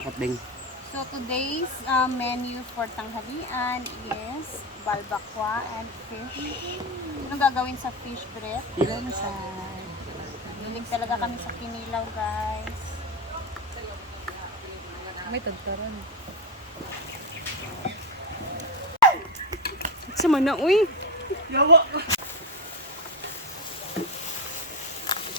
Katbing. So today's menu for tanghalian is balbakwa and fish. Anong gagawin sa fish bread? Hilig talaga kami sa kinilaw, guys. May tagtaran. Sama na, uy. Yawa!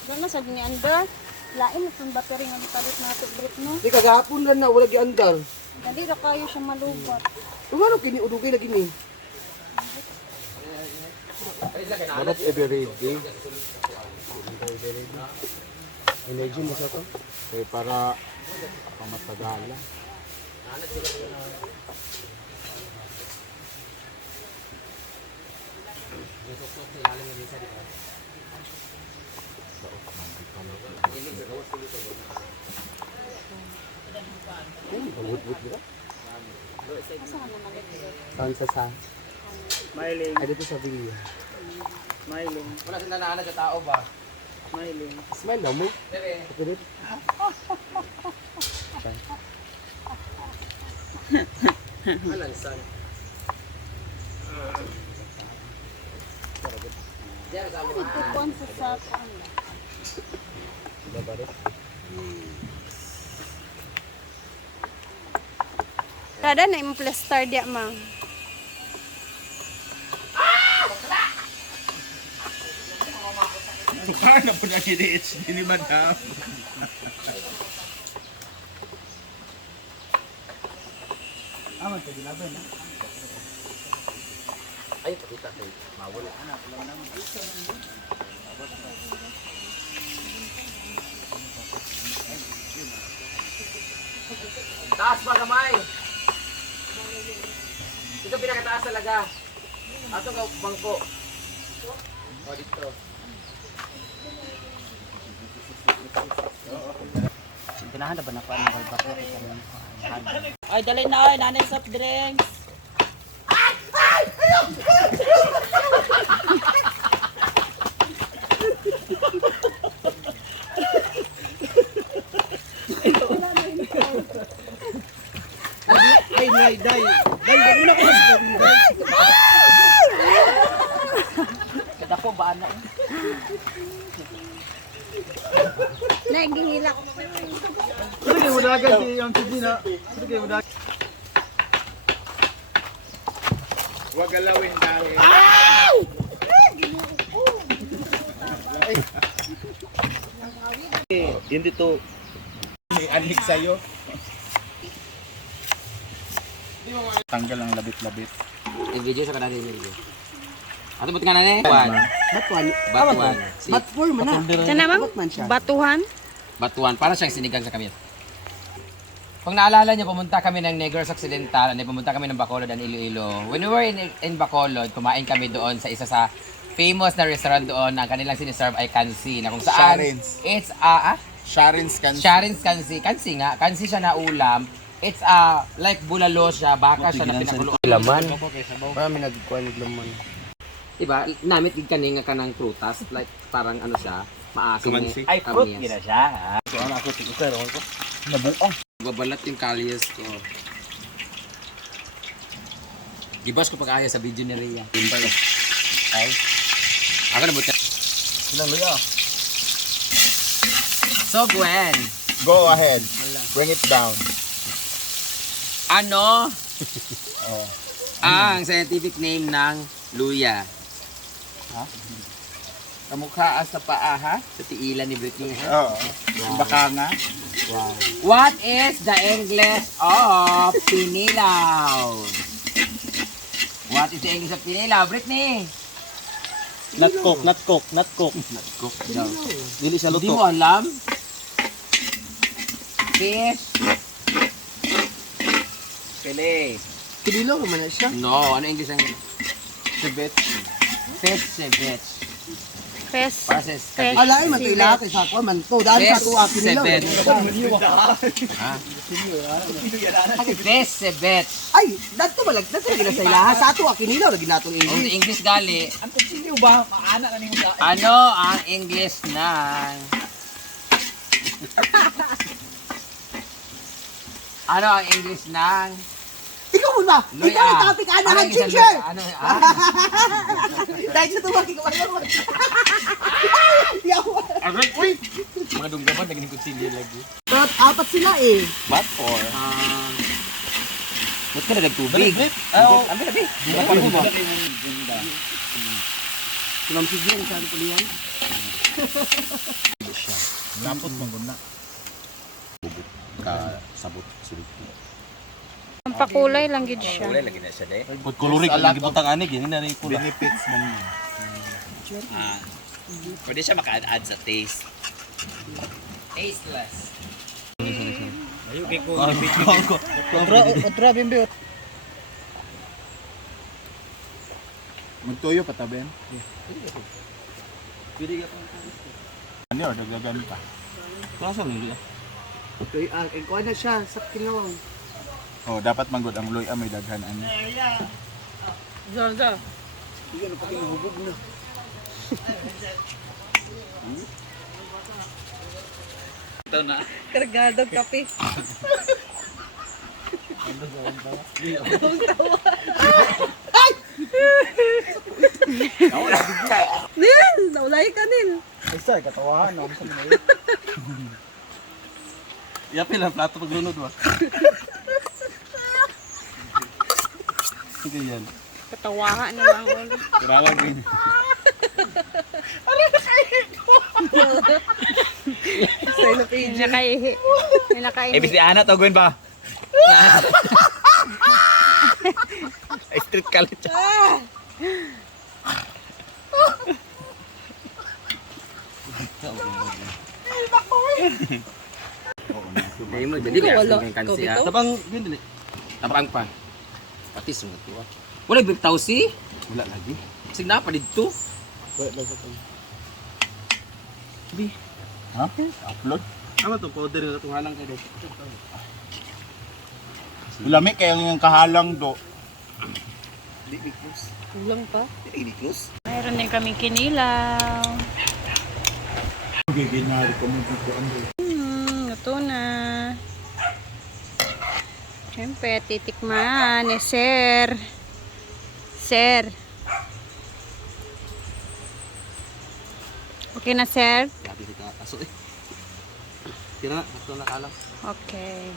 Doon na sabi ni Andor. Lain na itong battery nga nikalit na ito, bread no? Di kagahapon lang na, wala giandar. Hindi na kayo siya malubat. Ano kini udugay lagi ni? Dapat every day. Energy mo sa to? Eh, para pamatagala. Saan sa saan? Smiling, Ay, dito sa Villa. smiling, Wala sila naanak sa tao ba? smiling. Smile daw mo. Bebe. Ito dito. Alansan. Diyan sa mo. Ito po ang sasapan. Kada na yung plaster dia, ma. Bukan na po na HD ni Madam. Aman ka ginaban na. Ay, pakita kay Mawala. Taas pa kamay. Ito pinakataas talaga. Ato ka bangko. O dito. Ganahan na ba na paano balbakwa ko kanina? Ay, dali na ay, nanay soft drinks. Ay, nay, day. Day, wag mo na ko sabihin, day. Kada po ba na? Nagihilak. Sige mo dagat si yung TV na. Sige mo dagat. Wag galawin dahil. Hindi to anik sa'yo. Tanggal ang labit-labit. I-video sa kanila video. Ato ba't nga na ne? Batuan. Batuan. Batuan. Batfor man na. Ito naman, Bat man siya. batuhan. Batuan. Para siyang sinigang sa kamit. Kung naalala niyo, pumunta kami ng Negros Occidental, pumunta kami ng Bacolod and Iloilo. When we were in Bacolod, kumain kami doon sa isa sa famous na restaurant doon. Ang kanilang siniserve ay kansi, na kung saan Sharin's. it's Sharin's Kansi. Sharin's kansi. Kansi nga, kansi siya na ulam. It's like bulalo siya, baka siya na pinakulo. Laman. Marami nagkuhan ng laman. Diba? Namit gid kaninga ka ng prutas, like parang ano siya, maasim. Kamansi. Ay, fruit gina siya. So, ano ako, tigukay, ko. Nabuang. Babalat yung kalyas ko. Gibas ko pag-aya sa video ni Rhea. Ay. Ako na buta. Ilang luya. So, Gwen, Go ahead. Bring it down. ano Oh. ang scientific name ng luya? Kamukha sa paa, ha? Sa tiilan ni Britney. Oo. Baka nga. What is the English of pinilaw? What is the English of pinilaw, Britney? Not cook, not cook, not cook. Cook daw. Dili siya Hindi luto. mo alam? Fish? Pili. Kinilaw naman na siya. No, ano English ang Tibet. fish ceviche? Fes. Para sa Fish. Alay man to ilaki sa ako man to. Dahil sa tuwa kinilaw. Ha? Fish ceviche. Ay, dato balag dato gila sa ilaha sa ato kinilaw lagi natong Ang English. English gali. Ang kutsiniw ba? Maana na niyo sa... Ano ang English ng Ano ang English ng Ikaw muna! Luya? Ikaw ang topic, ano ang ang English ng ginger? luya? Ano, ah? Dahil sa tumaki ko, ano mo? Yawa. Aray, uy! Mga dunggaban, naging kutsilyo lagi. Pero apat sila eh. What for? Ba't ka na nagtubig? Oo. Ano na, be? Dunggaban mo ba? Sinam si Jen, saan ko liyan? Lapot mong guna. Bubot ka sabot sulit. Ang pakulay lang gid siya. Kulay lagi na siya, de. Pag kolorik, lagi butang ani, gini na rin pula. Benefits mo niya. Pwede siya maka-add sa taste. Tasteless. Otra, bimbi. Magtuyo pa tabi. Ano yun, dagdagan pa. Kaso nila. Ikaw na siya, sa kinawang. Oh, dapat manggod ang luya may daghan ano. Zaza. Hindi na pati hubog na. Ito na. Kargado kape. Nil! Naulay ka, Nil. Isa, katawahan no. Yapil ang plato paglunod ba? Sige yan. Katawahan na lang ulo. Kurawan din. Sa'yo na page. Nakaihi. May nakaihi. Ibig ni Ana, tawagin ba? Street college. Ay mo, jadi ba Wala. ang kansi Ikaw ha? bitaw? Tabang, yun dili. Tapang pa. Pati sunod ko. Wala beef tausi? Wala lagi. Sig na pa dito. Ha? Upload? Ano to, powder na itong halang kayo. Ulami kaya yung kahalang do. Kulang pa. Mayroon din kaming kinilaw. Gigil na recommend ko ang Ito na. Siyempre, titikman ni Sir. Sir. Okay na, Sir? Grabe si aso eh. Tira na, ito na kalang. Okay.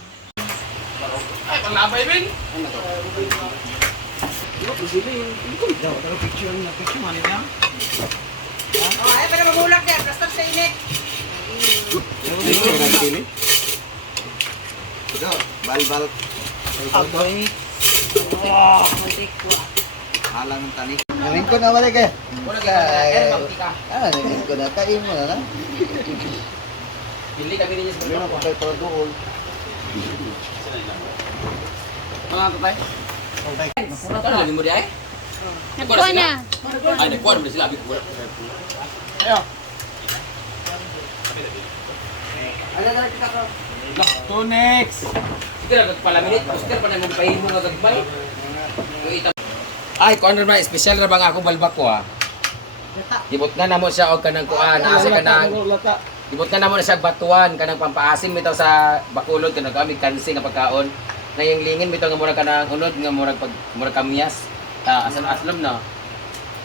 Ay, pang labay min. Ay, para magulak yan. Basta sa init. Ito, bal-bal. Agoy. Halang ng tani. Ngayon ko na balik eh. Wala ka na, mantika. Ngayon ko na. Kain mo na na. Bili kami ninyo sa Hindi na patay para doon. mga kapay. Ito na, lagi mo di ay? Nagkuha na. Ay, nagkuha naman sila. Abi ko. Ayo. Ano na kita ko? To next. Sige lang, nagpalaminit. Oscar pa na mong pahimo nga gagbay. Ay, kung ano naman, espesyal na ba nga akong balbak ko ha? Gibot na mo siya o kanang kuan, nasa kanang gibot na mo na siya batuan kanang pampaasim bitaw sa bakulod kanang kami kansi nga pagkaon. Nayinglingin bitaw nga murag kanang unod nga murag pag murag kamyas. Aslam na.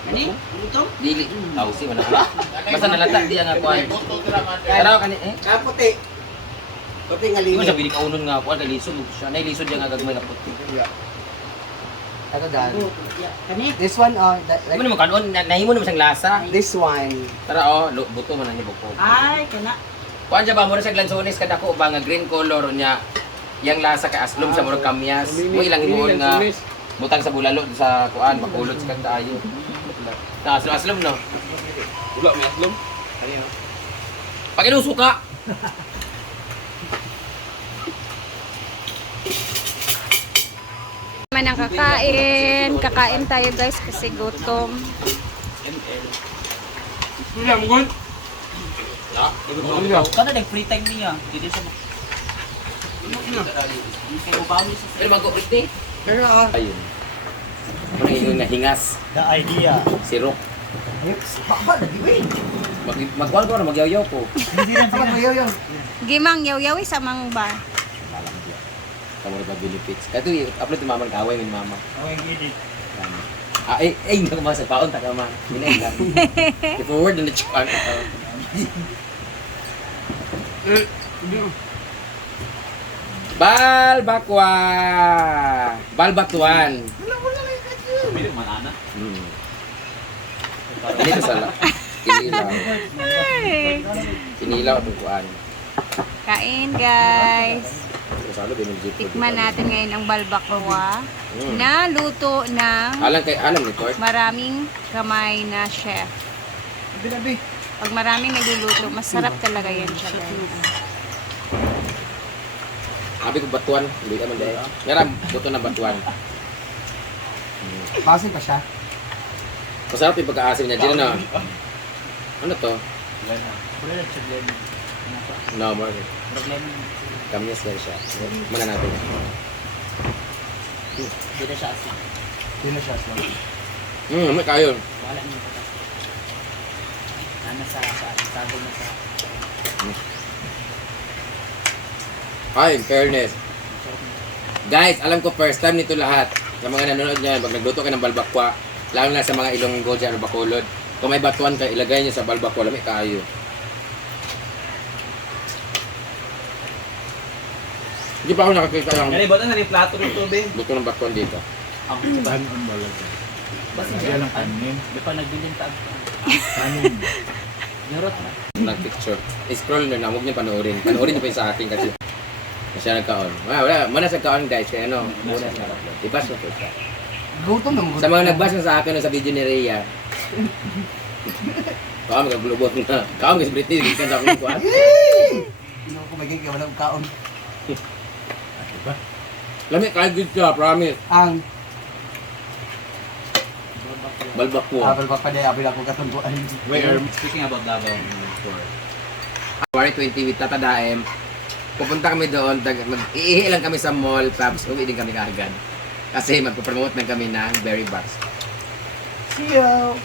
Ani? Ito? Dili. Tausi man na. Basta nalata di nga kuan. Pero kani Kaputi. Puti nga Di mo linis. siya bili kaunon nga kuan kay lisod siya. Nay lisod diya nga gagmay na puti. Ano dan? This one or Di mo naman kanon, nahimo naman siyang lasa. this one? Tara oh, buto man ni buko. Ay, kana. Kuan siya ba mura siya glansones kada ko ba nga green color niya. Yang lasa kay aslom sa murag kamyas. Mo ilang himuon nga butang sa bulalo sa kuan makulot sa kanta ayo. Na aslom no. Wala, may aslom. Pag inong suka. Man ang kakain. Kakain tayo guys kasi gutom. Kana nag free time niya. Dito sa Pero mag-upit ni. Pero Ayun. Muna yung hingas. The idea. Sirok. baba na diwin. Magkuhan ko na, magyaw-yaw ko. Hindi na sila mayo yun. Gimang yaw-yawi sa mang ba? Kamu ba benefits? Kato upload ni mama ng away ng mama. Away gid. Hindi ko sa paon ta ka man. Minay lang. I-forward na check out. Balbakwa. Balbatuan. Pili manana. Dito sa Kinilaw. Kinilaw at kuan. Kain guys. Salo binudjit. Tikman natin ngayon ang balbakwa na luto ng Alam ni Court. maraming kamay na chef. Pag maraming nagluluto, masarap talaga yan siya guys. Abi ko batuan, hindi ka man dahil. Ngaram, buto ng batuan. Basin pa siya. Masarap yung pagkaasim niya. Dito na. Ano to? Wala na siya blend. No, more. Problema. Kamyas lang siya. Muna natin. Hindi na siya asin. Hindi na siya. So. May kayo. Wala niyo pa. Ano sa sago na sa Ay, in fairness. Guys, alam ko first time nito lahat. Sa mga nanonood niyan, pag nagluto kayo ng balbakwa, lalo na sa mga Ilonggo dyan o Bacolod, kung may batuan kayo, ilagay niyo sa balbakwa, lamig kayo. Hindi pa ako nakakita lang Kani ba na ni plato nito be? buto ng batuan dito. ang Ban ang balag. basta Kaya lang kanin. di pa nagbilin tag. Kanin. Nurot na. Nag-picture. I-scroll nyo na, huwag nyo panoorin. Panoorin nyo pa yung sa akin kasi siya nagkaon. Wala, mana sa kaon guys, kaya ano, muna sa upload. Ibas na po siya. Gutom na mo. Sa mga nagbasa sa akin sa video ni Rhea, kaon magkaglubot na. Kaon kasi Britney, hindi ka sa akin kuhan. Hindi ko magiging kaya walang kaon. Lamig kahit good ka, promise. Ang Balbak po. apple pa pa dahil apple ako katungkuan. Speaking about Davao for February 20 with Tata Daem. Pupunta kami doon, mag-iihi lang kami sa mall, tapos uwi din kami kaagad. Kasi magpo-promote na kami ng Berry Box. See you!